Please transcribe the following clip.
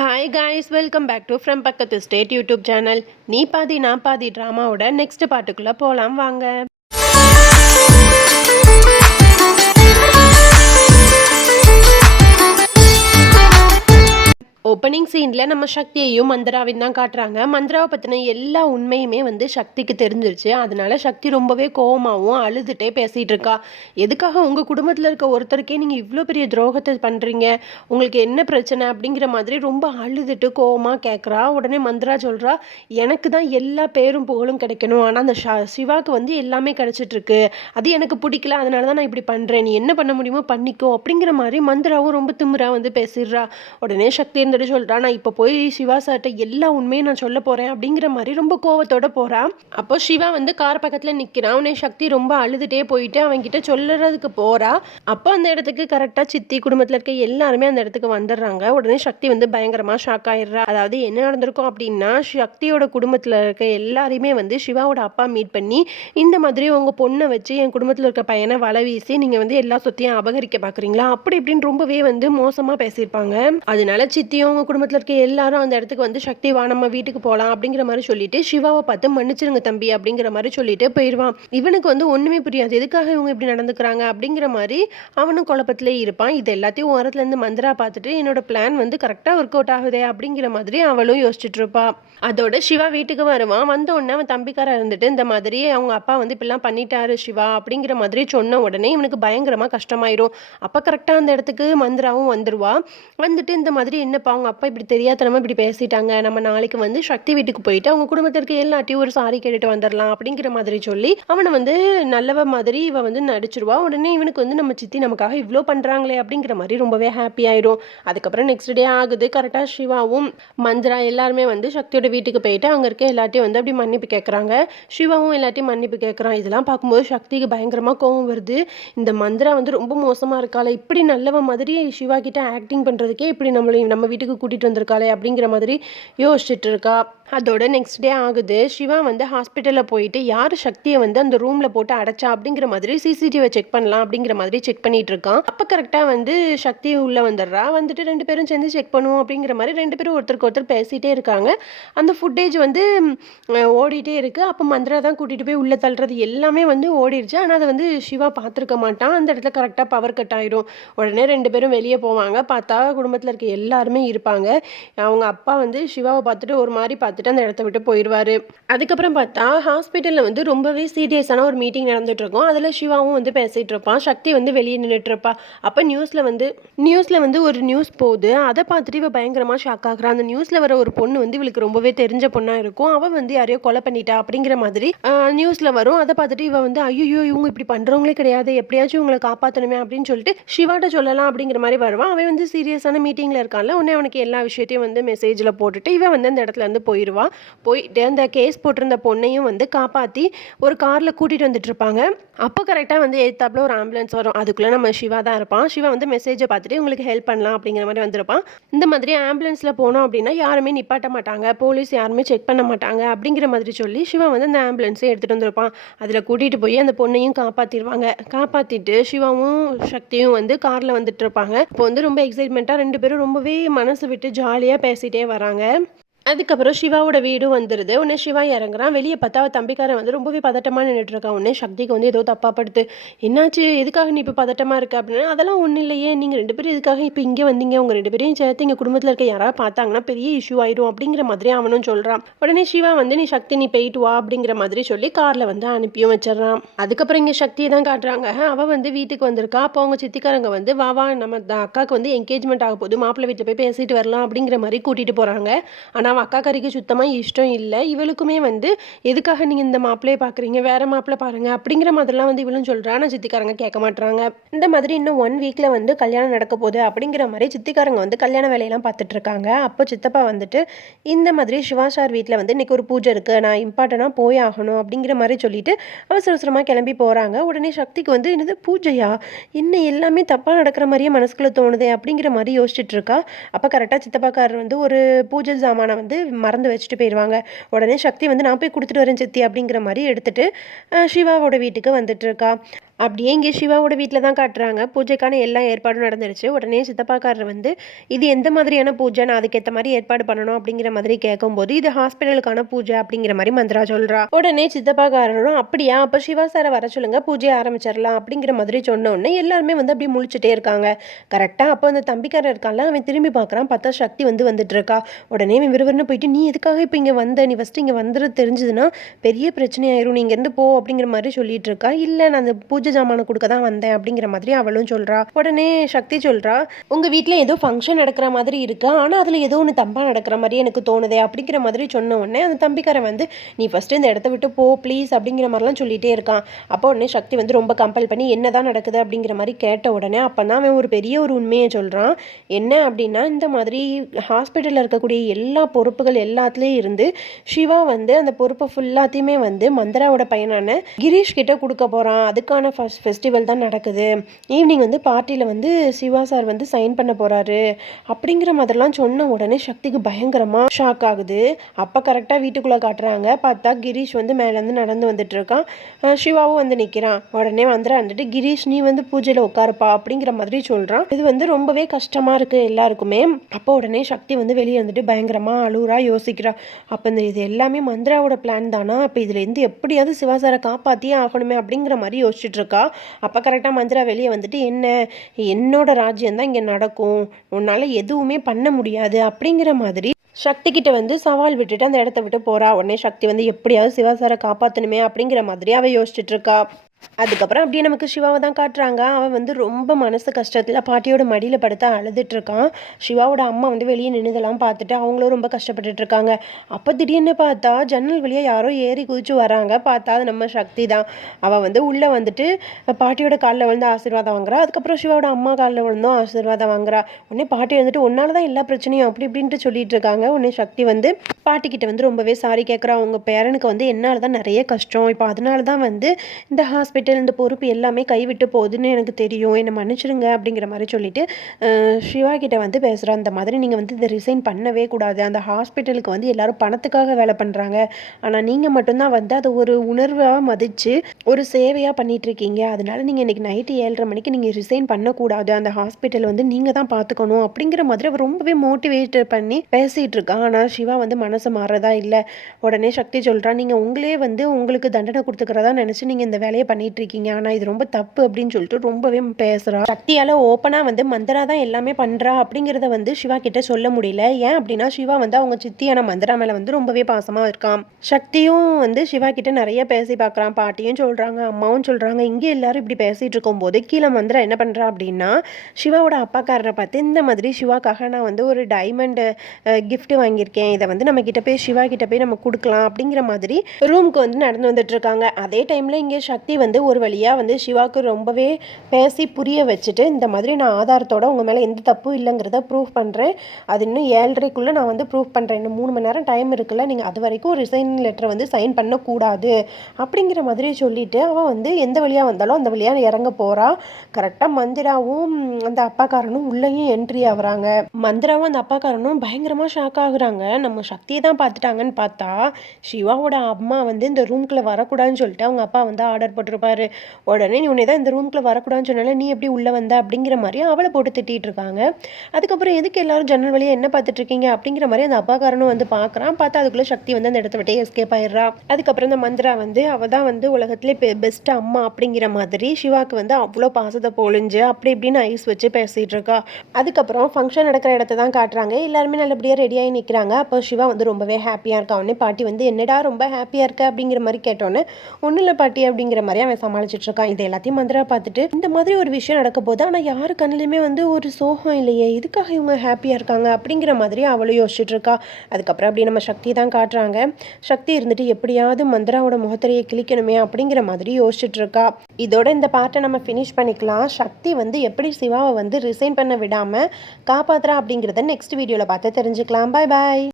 Hi guys, welcome back to from பக்கத்து state YouTube channel. நீ பாதி நான் பாதி ட்ராமாவோட நெக்ஸ்ட் பாட்டுக்குள்ளே போகலாம் வாங்க. ஓப்பனிங் சீனில் நம்ம சக்தியையும் மந்திராவையும் தான் காட்டுறாங்க. மந்திராவை பற்றின எல்லா உண்மையுமே சக்திக்கு தெரிஞ்சிருச்சு. அதனால சக்தி ரொம்பவே கோவமாகவும் அழுதுகிட்டே பேசிகிட்டு இருக்கா. எதுக்காக உங்கள் குடும்பத்தில் இருக்க ஒருத்தருக்கே நீங்கள் இவ்வளோ பெரிய துரோகத்தை பண்ணுறீங்க, உங்களுக்கு என்ன பிரச்சனை அப்படிங்கிற மாதிரி ரொம்ப அழுதுட்டு கோவமாக கேட்குறா. உடனே மந்திரா சொல்கிறா, எனக்கு தான் எல்லா பேரும் புகழும் கிடைக்கணும், ஆனால் அந்த சிவாவுக்கு எல்லாமே கிடைச்சிட்ருக்கு, அது எனக்கு பிடிக்கல, அதனால தான் நான் இப்படி பண்ணுறேன், நீ என்ன பண்ண முடியுமோ பண்ணிக்கோ அப்படிங்கிற மாதிரி மந்திராவும் ரொம்ப திமிரா பேசிடுறா. உடனே சக்தி சொல்றா, நான் இப்போ போய் சிவா சார்ட்ட எல்லா உண்மையும் நான் சொல்ல போறேன் அப்படிங்கிற மாதிரி ரொம்ப கோவத்தோட போறான். அப்போ சிவா கார் பக்கத்துல நிக்கிறான். உடனே சக்தி ரொம்ப அழுதுட்டே போயிட்டு அவன்கிட்ட சொல்லுறதுக்கு போறா. அப்போ அந்த இடத்துக்கு கரெக்டா சித்தி குடும்பத்துல இருக்க எல்லாருமே அந்த இடத்துக்கு வந்துடுறாங்க. உடனே சக்தி பயங்கரமா ஷாக் ஆயிடுறா. அதாவது என்ன நடந்திருக்கும் அப்படின்னா, சக்தியோட குடும்பத்துல இருக்க எல்லாரையுமே சிவாவோட அப்பா மீட் பண்ணி, இந்த மாதிரி உங்க பொண்ணை வச்சு என் குடும்பத்துல இருக்க பையனை வலை வீசி நீங்க எல்லா சொத்தையும் அபகரிக்க பாக்குறீங்களா அப்படி இப்படின்னு ரொம்பவே மோசமா பேசியிருப்பாங்க. அதனால சித்தியும் அவங்க குடும்பத்தில் இருக்க எல்லாரும் அந்த இடத்துக்கு சக்தி வா நம்ம வீட்டுக்கு போகலாம் அப்படிங்கிற மாதிரி சொல்லிட்டு சிவாவை பார்த்து மன்னிச்சிருங்க தம்பி அப்படிங்கிற மாதிரி சொல்லிட்டு போயிடுவான். இவனுக்கு ஒன்றுமே புரியாது, எதுக்காக இவங்க இப்படி நடந்துக்கிறாங்க அப்படிங்கிற மாதிரி அவனும் குழப்பத்திலே இருப்பான். இது எல்லாத்தையும் ஓரத்துலேருந்து மந்திரா பார்த்துட்டு என்னோட பிளான் கரெக்டாக ஒர்க் அவுட் ஆகுதே அப்படிங்கிற மாதிரி அவளும் யோசிச்சுட்டு இருப்பா. அதோட சிவா வீட்டுக்கு வருவான். வந்த உடனே அவன் தம்பிக்கார இருந்துட்டு இந்த மாதிரி அவங்க அப்பா இப்படிலாம் பண்ணிட்டாரு சிவா அப்படிங்கிற மாதிரி சொன்ன உடனே இவனுக்கு பயங்கரமாக கஷ்டமாயிரும். அப்போ கரெக்டாக அந்த இடத்துக்கு மந்திராவும் வந்துடுவா. வந்துட்டு இந்த மாதிரி என்னப்பா அவங்க அப்பா இப்படி தெரியாதனமா இப்படி பேசிட்டாங்க, நம்ம நாளைக்கு சக்தி வீட்டுக்கு போயிட்டு அவங்க குடும்பத்திற்கு எல்லாத்தையும் ஒரு சாரி கேட்டுட்டு வந்துடலாம் அப்படிங்கிற மாதிரி சொல்லி அவனை நல்லவ மாதிரி இவ நடிச்சிருவா. உடனே இவனுக்கு நம்ம சித்தி நமக்காக இவ்வளோ பண்றாங்களே அப்படிங்கிற மாதிரி ரொம்பவே ஹாப்பி ஆயிரும். அதுக்கப்புறம் நெக்ஸ்ட் டே ஆகுது. கரெக்டாக சிவாவும் மந்திரா எல்லாருமே சக்தியோட வீட்டுக்கு போயிட்டு அங்கே இருக்க எல்லாத்தையும் அப்படி மன்னிப்பு கேட்குறாங்க. சிவாவும் எல்லாத்தையும் மன்னிப்பு கேட்குறான். இதெல்லாம் பார்க்கும்போது சக்திக்கு பயங்கரமாக கோவம் வருது. இந்த மந்திரா ரொம்ப மோசமாக இருக்காளே, இப்படி நல்லவ மாதிரி சிவா கிட்ட ஆக்டிங் பண்ணுறதுக்கே இப்படி நம்ம வீட்டுக்கு கூட்டிகிட்டு வந்திருக்காளே அப்படிங்கிற மாதிரி யோசிச்சுட்டு இருக்கா. அதோட நெக்ஸ்ட் டே ஆகுது. சிவா ஹாஸ்பிட்டலில் போயிட்டு யார் சக்தியை அந்த ரூமில் போட்டு அடைச்சா அப்படிங்கிற மாதிரி சிசிடிவியை செக் பண்ணலாம் அப்படிங்கிற மாதிரி செக் பண்ணிட்டு இருக்கான். அப்போ கரெக்டாக சக்தி உள்ளே வந்துடுறா. வந்துட்டு ரெண்டு பேரும் சேர்ந்து செக் பண்ணுவோம் அப்படிங்கிற மாதிரி ரெண்டு பேரும் ஒருத்தருக்கு ஒருத்தர் பேசிகிட்டே இருக்காங்க. அந்த ஃபுட்டேஜ் ஓடிட்டே இருக்குது. அப்போ மந்திரா தான் கூட்டிகிட்டு போய் உள்ளே தள்ளுறது எல்லாமே ஓடிடுச்சு. ஆனால் அதை சிவா பார்த்துருக்க மாட்டான். அந்த இடத்துல கரெக்டாக பவர் கட் ஆயிடும். உடனே ரெண்டு பேரும் வெளியே போவாங்க. பார்த்தா குடும்பத்தில் இருக்க எல்லாருமே இருப்பாங்க. அவங்க அப்பா சிவாவை பார்த்துட்டு ஒரு மாதிரி பார்த்துட்டு அந்த இடத்த விட்டு போயிடுவாரு. அதுக்கப்புறம் பார்த்தா ஹாஸ்பிட்டலில் ரொம்பவே சீரியஸான ஒரு மீட்டிங் நடந்துட்டு இருக்கும். அதில் சிவாவும் பேசிகிட்டு இருப்பான். சக்தி வெளியே நின்றுட்டு இருப்பா. அப்போ நியூஸில் ஒரு நியூஸ் போகுது. அதை பார்த்துட்டு இவ பயங்கரமாக ஷாக் ஆகுறான். அந்த நியூஸில் வர ஒரு பொண்ணு இவளுக்கு ரொம்பவே தெரிஞ்ச பொண்ணாக இருக்கும். அவள் யாரையோ கொலை பண்ணிட்டா அப்படிங்கிற மாதிரி நியூஸில் வரும். அதை பார்த்துட்டு இவ ஐயோ இவங்க இப்படி பண்ணுறவங்களே கிடையாது, எப்படியாச்சும் இவங்களை காப்பாற்றணுமே அப்படின்னு சொல்லிட்டு சிவாட்ட சொல்லலாம் அப்படிங்கிற மாதிரி வருவான். அவன் சீரியஸான மீட்டிங்கில் இருக்கான்ல. உடனே அவனுக்கு எல்லா விஷயத்தையும் மெசேஜில் போட்டுட்டு இவன் அந்த இடத்துல போயிடுவா. போயிட்டு அந்த கேஸ் போட்டிருந்த பொண்ணையும் காப்பாற்றி ஒரு காரில் கூட்டிகிட்டு வந்துட்டு இருப்பாங்க. அப்போ கரெக்டாக எதிர்த்தாப்புல ஒரு ஆம்புலன்ஸ் வரும். அதுக்குள்ளே நம்ம சிவா தான் இருப்பான். சிவா மெசேஜை பார்த்துட்டு உங்களுக்கு ஹெல்ப் பண்ணலாம் அப்படிங்கிற மாதிரி வந்திருப்பான். இந்த மாதிரி ஆம்புலன்ஸில் போனோம் அப்படின்னா யாருமே நிப்பாட்ட மாட்டாங்க, போலீஸ் யாருமே செக் பண்ண மாட்டாங்க அப்படிங்கிற மாதிரி சொல்லி சிவா அந்த ஆம்புலன்ஸை எடுத்துகிட்டு வந்திருப்பான். அதில் கூட்டிகிட்டு போய் அந்த பொண்ணையும் காப்பாற்றிடுவாங்க. காப்பாற்றிட்டு சிவாவும் சக்தியும் காரில் வந்துட்டு இருப்பாங்க. இப்போ ரொம்ப எக்ஸைட்மெண்ட்டாக ரெண்டு பேரும் ரொம்பவே மனசு விட்டு ஜாலியாக பேசிகிட்டே வராங்க. அதுக்கப்புறம் சிவாவோட வீடும் வந்துடுது. உடனே சிவா இறங்குறான். வெளியே பார்த்தா தம்பிக்காரன் ரொம்பவே பதட்டமாக நின்றுட்டு இருக்கான். உடனே சக்திக்கு ஏதோ தப்பாக படுத்து, என்னாச்சு, எதுக்காக நீ இப்போ பதட்டமாக இருக்க அப்படின்னா, அதெல்லாம் ஒன்றும் இல்லையே, நீங்கள் ரெண்டு பேரும் எதுக்காக இப்போ இங்கே வந்தீங்க, உங்கள் ரெண்டு பேரையும் சேர்த்து எங்கள் குடும்பத்தில் இருக்க யாராவது பார்த்தாங்கன்னா பெரிய இஷ்யூ ஆயிடும் அப்படிங்கிற மாதிரி அவனும் சொல்கிறான். உடனே சிவா நீ சக்தி நீ போயிட்டு வா அப்படிங்கிற மாதிரி சொல்லி காரில் அனுப்பியும் வச்சிடறான். அதுக்கப்புறம் இங்கே சக்தியை தான் காட்டுறாங்க. அவள் வீட்டுக்கு வந்திருக்கா. அப்போ அவங்க சித்திக்காரங்க வா நம்ம அக்காவுக்கு என்கேஜ்மெண்ட் ஆக போகுது, மாப்பிள்ளை வீட்டில் போய் பேசிட்டு வரலாம் அப்படிங்கிற மாதிரி கூட்டிகிட்டு போகிறாங்க. ஆனால் அக்கா கறிக்கு சுத்தமாக இஷ்டம் இல்லை. இவளுக்குமே எதுக்காக நீங்கள் இந்த மாப்பிள்ளையை பார்க்குறீங்க, வேற மாப்பிள்ளை பாருங்க அப்படிங்கிற மாதிரிலாம் இவளும் சொல்கிறா. ஆனால் சித்திக்காரங்க கேட்க மாட்டாங்க. இந்த மாதிரி இன்னும் 1 வீக்கில் கல்யாணம் நடக்க போகுது அப்படிங்கிற மாதிரி சித்திக்காரங்க கல்யாண வேலையெல்லாம் பார்த்துட்டு இருக்காங்க. அப்போ சித்தப்பா இந்த மாதிரி சிவா சார் வீட்டில் இன்னைக்கு ஒரு பூஜை இருக்குது, நான் இம்பார்ட்டனாக போய் ஆகணும் அப்படிங்கிற மாதிரி சொல்லிட்டு அவசர அவசரமாக கிளம்பி போகிறாங்க. உடனே சக்திக்கு என்னது பூஜையா, இன்னும் எல்லாமே தப்பாக நடக்கிற மாதிரியே மனசுக்குள்ளே தோணுதே அப்படிங்கிற மாதிரி யோசிச்சுட்டு இருக்கா. அப்போ கரெக்டாக சித்தப்பாக்காரர் ஒரு பூஜை சாமானை மறந்து வச்சுட்டு போயிடுவாங்க. உடனே சக்தி நான் போய் கொடுத்துட்டு வரேன் சித்தி அப்படிங்கிற மாதிரி எடுத்துட்டு சிவாவோட வீட்டுக்கு வந்துட்டு இருக்கா. அப்படியே இங்கே சிவாவோட வீட்டில் தான் காட்டுறாங்க. பூஜைக்கான எல்லா ஏற்பாடும் நடந்துருச்சு. உடனே சித்தப்பாக்காரர் வந்து இது எந்த மாதிரியான பூஜை, நான் அதுக்கேற்ற மாதிரி ஏற்பாடு பண்ணணும் அப்படிங்கிற மாதிரி கேட்கும்போது இது ஹாஸ்பிட்டலுக்கான பூஜை அப்படிங்கிற மாதிரி மந்த்ரா சொல்றா. உடனே சித்தப்பாக்காரரும் அப்படியா, அப்போ சிவா சாரை வர சொல்லுங்க, பூஜையை ஆரம்பிச்சிடலாம் அப்படிங்கிற மாதிரி சொன்ன உடனே எல்லாருமே வந்து அப்படியே முழிச்சுட்டே இருக்காங்க. கரெக்டாக அப்போ அந்த தம்பிக்காரர் இருக்கான்ல, அவன் திரும்பி பார்க்குறான். பார்த்தா சக்தி வந்து வந்துட்டு இருக்கா. உடனே அவன் விறுவிறுன்னு போயிட்டு, நீ எதுக்காக இப்போ இங்கே வந்த, நீ ஃபஸ்ட்டு இங்கே வந்துறது தெரிஞ்சதுன்னா பெரிய பிரச்சனையாயிரும், நீ இங்கேருந்து போ அப்படிங்கிற மாதிரி சொல்லிட்டு இருக்கா. இல்லை, நான் அந்த பூஜை ஜாமானை கொடுக்க தான் வந்தேன் அப்படிங்கிற மாதிரி அவளும் சொல்றா. உடனே சக்தி சொல்றா, உங்க வீட்டில் ஏதோ ஃபங்க்ஷன் நடக்கிற மாதிரி இருக்கு, ஆனால் அதில் ஏதோ ஒன்று தப்பா நடக்கிற மாதிரி எனக்கு தோணுதே அப்படிங்கிற மாதிரி சொன்ன உடனே அந்த தம்பிக்காரன் வந்து நீ ஃபர்ஸ்ட் இந்த இடத்த விட்டு போ ப்ளீஸ் அப்படிங்கிற மாதிரிலாம் சொல்லிட்டே இருக்கான். அப்போ உடனே சக்தி வந்து ரொம்ப கம்பல் பண்ணி என்னதான் நடக்குது அப்படிங்கிற மாதிரி கேட்ட உடனே அப்பதான் அவன் ஒரு பெரிய ஒரு உண்மையை சொல்றான். என்ன அப்படின்னா, இந்த மாதிரி ஹாஸ்பிட்டலில் இருக்கக்கூடிய எல்லா பொறுப்புகள் எல்லாத்துலேயும் இருந்து சிவா வந்து அந்த பொறுப்பை ஃபுல்லாத்தையுமே வந்து மந்தராவோட பையனான கிரீஷ் கிட்ட கொடுக்க போறான். அதுக்கான ஃபர்ஸ்ட் ஃபெஸ்டிவல் தான் நடக்குது. ஈவினிங் வந்து பார்ட்டியில் வந்து சிவா சார் வந்து சைன் பண்ண போகிறாரு அப்படிங்கிற மாதிரிலாம் சொன்ன உடனே சக்திக்கு பயங்கரமாக ஷாக் ஆகுது. அப்போ கரெக்டாக வீட்டுக்குள்ளே காட்டுறாங்க. பார்த்தா கிரீஷ் வந்து மேலேருந்து நடந்து வந்துட்டு இருக்கான். சிவாவும் வந்து நிற்கிறான். உடனே வந்துட்டு கிரீஷ் நீ வந்து பூஜையில் உட்காருப்பா அப்படிங்கிற மாதிரி சொல்கிறான். இது வந்து ரொம்பவே கஷ்டமாக இருக்குது எல்லாருக்குமே. அப்போ உடனே சக்தி வந்து வெளியே வந்துட்டு பயங்கரமாக அழுகுறா, யோசிக்கிறா. அப்போ இது எல்லாமே மந்திராவோட பிளான் தானா, அப்போ இதுலேருந்து எப்படியாவது சிவா சாரை காப்பாற்றியே ஆகணுமே அப்படிங்கிற மாதிரி யோசிச்சுட்டு இருக்கா. அப்போ கரெக்டாக மந்திரா வெளியே வந்துட்டு என்ன, என்னோட ராஜ்யம் தான் இங்கே நடக்கும், உன்னால் எதுவுமே பண்ண முடியாது அப்படிங்கிற மாதிரி சக்தி கிட்ட வந்து சவால் விட்டுட்டு அந்த இடத்த விட்டு போறா. உடனே சக்தி வந்து எப்படியாவது சிவாசாரை காப்பாற்றணுமே அப்படிங்கிற மாதிரி அவ யோசிச்சுட்டு இருக்கா. அதுக்கப்புறம் அப்படியே நமக்கு சிவாவை தான் காட்டுறாங்க. அவன் வந்து ரொம்ப மனசு கஷ்டத்தில் பாட்டியோட மடியில் படுத்து அழுதுட்டு இருக்கான். சிவாவோட அம்மா வந்து வெளியே நின்றுதெல்லாம் பார்த்துட்டு அவங்களும் ரொம்ப கஷ்டப்பட்டுட்டு இருக்காங்க. அப்போ திடீர்னு பார்த்தா ஜன்னல் வழியாக யாரோ ஏறி குதிச்சு வராங்க. பார்த்தா அது நம்ம சக்தி தான். அவள் வந்து உள்ளே வந்துட்டு பாட்டியோட காலில் விழுந்து ஆசீர்வாதம் வாங்குறா. அதுக்கப்புறம் சிவாவோட அம்மா காலில் விழுந்தும் ஆசீர்வாதம் வாங்குறா. உடனே பாட்டி வந்துட்டு உன்னால தான் எல்லா பிரச்சனையும் அப்படி இப்படின்ட்டு சொல்லிட்டு இருக்காங்க. உடனே சக்தி வந்து பாட்டிக்கிட்ட வந்து ரொம்பவே சாரி கேட்குறா. அவங்க பேரனுக்கு வந்து என்னால் தான் நிறைய கஷ்டம், இப்போ அதனால தான் வந்து இந்த ஹாஸ்பிட்டல் இந்த பொறுப்பு எல்லாமே கைவிட்டு போகுதுன்னு எனக்கு தெரியும், என்னை மன்னிச்சிடுங்க அப்படிங்கிற மாதிரி சொல்லிட்டு சிவா கிட்ட வந்து பேசுகிறா. அந்த மாதிரி நீங்கள் வந்து இதை ரிசைன் பண்ணவே கூடாது. அந்த ஹாஸ்பிட்டலுக்கு வந்து எல்லாரும் பணத்துக்காக வேலை பண்ணுறாங்க, ஆனால் நீங்கள் மட்டும்தான் வந்து அதை ஒரு உணர்வாக மதித்து ஒரு சேவையாக பண்ணிகிட்ருக்கீங்க. அதனால நீங்கள் இன்றைக்கி நைட்டு 7:30 மணிக்கு நீங்கள் ரிசைன் பண்ணக்கூடாது, அந்த ஹாஸ்பிட்டல் வந்து நீங்கள் தான் பார்த்துக்கணும் அப்படிங்கிற மாதிரி அவர் ரொம்பவே மோட்டிவேட் பண்ணி பேசிகிட்டு இருக்கா. ஆனால் சிவா வந்து மனசு மாறதா இல்லை. உடனே சக்தி சொல்கிறா, நீங்கள் உங்களே வந்து உங்களுக்கு தண்டனை கொடுத்துக்கிறதா நினச்சி நீங்கள் இந்த வேலையை பண்ணிட்டு இருக்கீங்க, ஆனால் இது ரொம்ப தப்பு அப்படின்னு சொல்லிட்டு ரொம்பவே பேசுகிறா. சக்தியால் ஓப்பனாக வந்து மந்திரா தான் எல்லாமே பண்ணுறா அப்படிங்கிறத வந்து சிவா கிட்ட சொல்ல முடியல. ஏன் அப்படின்னா சிவா வந்து அவங்க சித்தியான மந்திரா மேலே வந்து ரொம்பவே பாசமாக இருக்கான். சக்தியும் வந்து சிவா கிட்ட நிறைய பேசி பார்க்குறான். பாட்டியும் சொல்கிறாங்க, அம்மாவும் சொல்கிறாங்க. இங்கே எல்லாரும் இப்படி பேசிகிட்டு இருக்கும்போது கீழே மந்திரா என்ன பண்ணுறா அப்படின்னா சிவாவோட அப்பாக்காரரை பார்த்து இந்த மாதிரி சிவாக்காக நான் வந்து ஒரு டைமண்ட் கிஃப்ட் வாங்கியிருக்கேன், இதை வந்து நம்ம கிட்ட போய் சிவா கிட்ட போய் நம்ம கொடுக்கலாம் அப்படிங்கிற மாதிரி ரூமுக்கு வந்து நடந்து வந்துட்டு இருக்காங்க. அதே டைமில் இங்கே சக்தி வந்து ஒரு வழியாக வந்து சிவாவுக்கு ரொம்பவே பேசி புரிய வச்சுட்டு இந்த மாதிரி நான் ஆதாரத்தோட உங்கள் மேலே எந்த தப்பும் இல்லைங்கிறத ப்ரூவ் பண்ணுறேன், அது இன்னும் 7:30க்குள்ளே நான் வந்து ப்ரூவ் பண்ணுறேன், இன்னும் 3 மணி நேரம் டைம் இருக்குல்ல, நீங்கள் அது வரைக்கும் ரிசைன் லெட்டரை வந்து சைன் பண்ணக்கூடாது அப்படிங்கிற மாதிரி சொல்லிவிட்டு அவள் வந்து எந்த வழியாக வந்தாலும் அந்த வழியாக இறங்க போகிறா. கரெக்டாக மந்திராவும் அந்த அப்பாக்காரனும் உள்ளேயும் என்ட்ரி ஆகுறாங்க. மந்திராவும் அந்த அப்பாக்காரனும் பயங்கரமாக ஷாக் ஆகுறாங்க. நம்ம சக்தியை தான் பார்த்துட்டாங்கன்னு பார்த்தா சிவாவோட அம்மா வந்து இந்த ரூம்குள்ளே வரக்கூடாதுன்னு சொல்லிட்டு அவங்க அப்பா வந்து ஆர்டர் போட்டிருப்பாரு. உடனே நீ உன்னை தான் இந்த ரூம்குள்ளே வரக்கூடாதுன்னு சொன்னால நீ எப்படி உள்ளே வந்த அப்படிங்கிற மாதிரி அவளை போட்டு திட்டிகிட்டு இருக்காங்க. அதுக்கப்புறம் எதுக்கு எல்லாரும் ஜன்னல் வழியாக என்ன பார்த்துட்டு இருக்கீங்க அப்படிங்கிற மாதிரி அந்த அப்பாக்காரனும் வந்து பார்க்குறான். பார்த்தா அதுக்குள்ளே சக்தி வந்து அந்த இடத்த விட்டே எஸ்கேப் ஆயிடுறா. அதுக்கப்புறம் இந்த மந்திரா வந்து அவள் தான் வந்து உலகத்திலே பெஸ்ட் அம்மா அப்படிங்கிற மாதிரி சிவாவுக்கு வந்து அவ்வளோ பாசத்தை பொழிஞ்சு அப்படி இப்படின்னு ஐஸ் வச்சு பேசிகிட்டு இருக்கா. அதுக்கப்புறம் ஃபங்க்ஷன் நடக்கிற இடத்த தான் காட்டுறாங்க. எல்லாருமே நல்லபடியாக ரெடியாகி நிற்கிறாங்க. அப்போ சிவா வந்து ரொம்பவே ஹாப்பியாக இருக்கா. உடனே பாட்டி வந்து என்னடா ரொம்ப ஹாப்பியாக இருக்க அப்படிங்கிற மாதிரி கேட்டோன்னே ஒன்றும் இல்லை பாட்டி அப்படிங்கிற மாதிரி அவன் சமாளிச்சுட்டு இருக்கான். இது எல்லாத்தையும் மந்திரா பார்த்துட்டு இந்த மாதிரி ஒரு விஷயம் நடக்க போது, ஆனால் யாரு கண்ணிலுமே வந்து ஒரு சோகம் இல்லையே, இதுக்காக இவங்க ஹாப்பியாக இருக்காங்க அப்படிங்கிற மாதிரி அவளும் யோசிச்சுட்டு இருக்கா. அதுக்கப்புறம் அப்படி நம்ம சக்தி தான் காட்டுறாங்க. சக்தி இருந்துட்டு எப்படியாவது மந்திராவோட முகத்திரையை கிழிக்கணுமே அப்படிங்கிற மாதிரி யோசிச்சுட்டு இருக்கா. இதோட இந்த பார்ட்டை நம்ம ஃபினிஷ் பண்ணிக்கலாம். சக்தி வந்து எப்படி சிவாவை வந்து ரிசைன் பண்ண விடாமல் காப்பாற்றுறா அப்படிங்கிறத நெக்ஸ்ட் வீடியோவில் பார்த்து தெரிஞ்சுக்கலாம். பாய் பாய்.